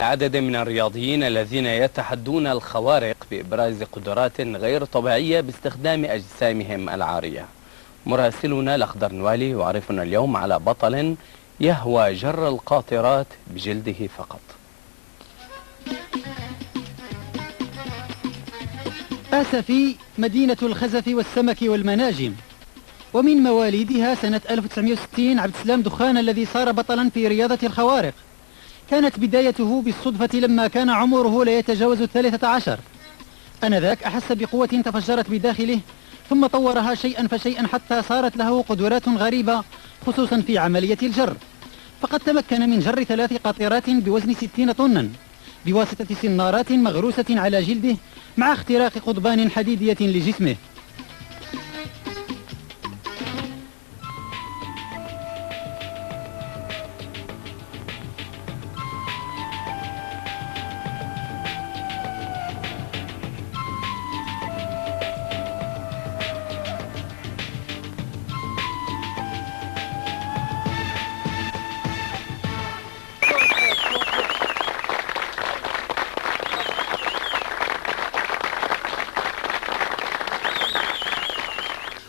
عدد من الرياضيين الذين يتحدون الخوارق بإبراز قدرات غير طبيعية باستخدام أجسامهم العارية. مراسلنا الأخضر نوالي يعرفنا اليوم على بطل يهوى جر القاطرات بجلده فقط. آسفي مدينة الخزف والسمك والمناجم، ومن مواليدها سنة 1960 عبد السلام دخان الذي صار بطلا في رياضة الخوارق. كانت بدايته بالصدفة لما كان عمره لا يتجاوز 13. آنذاك أحس بقوة تفجرت بداخله، ثم طورها شيئا فشيئا حتى صارت له قدرات غريبة خصوصا في عملية الجر. فقد تمكن من جر 3 قاطرات بوزن 60 طنا بواسطة سنارات مغروسة على جلده مع اختراق قضبان حديدية لجسمه.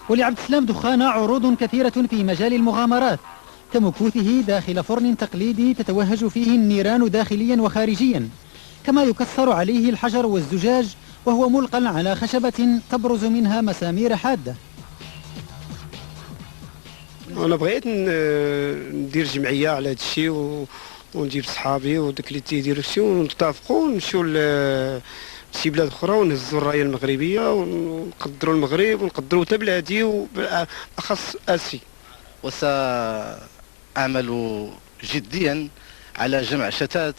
ولعبد السلام دخان عروض كثيرة في مجال المغامرات، كمكوثه داخل فرن تقليدي تتوهج فيه النيران داخليا وخارجيا، كما يكسر عليه الحجر والزجاج وهو ملقى على خشبة تبرز منها مسامير حادة. أنا بغيت ندير جمعية على هذا الشيء ونجيب صحابي وداك اللي تيديروا الشيء ونتفقوا ونمشيو شي بلاد اخرى ونهزوا الرايه المغربيه ونقدروا المغرب ونقدروا حتى بلادي وبالاخص اسفي. وسأعمل جديا على جمع شتات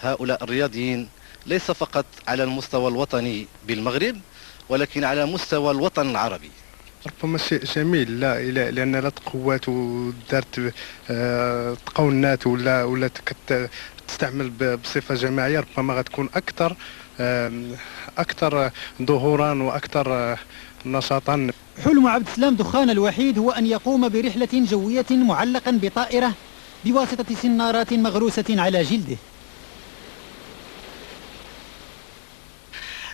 هؤلاء الرياضيين، ليس فقط على المستوى الوطني بالمغرب ولكن على مستوى الوطن العربي. ربما شيء جميل، لان لا تقوات ودارت تقونات ولا تستعمل بصفه جماعيه، ربما غتكون اكثر ظهورا واكثر نشاطا. حلم عبد السلام دخان الوحيد هو ان يقوم برحله جويه معلقا بطائره بواسطه سنارات مغروسه على جلده.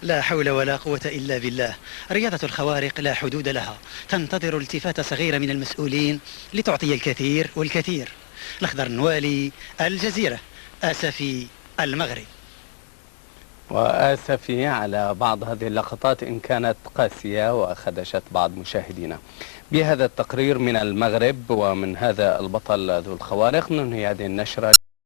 لا حول ولا قوة إلا بالله. رياضة الخوارق لا حدود لها، تنتظر التفات صغيرة من المسؤولين لتعطي الكثير والكثير. الأخضر نوالي، الجزيرة، آسفي، المغرب. وآسفي على بعض هذه اللقطات إن كانت قاسية وخدشت بعض مشاهدينا. بهذا التقرير من المغرب ومن هذا البطل ذو الخوارق ننهي هذه النشرة.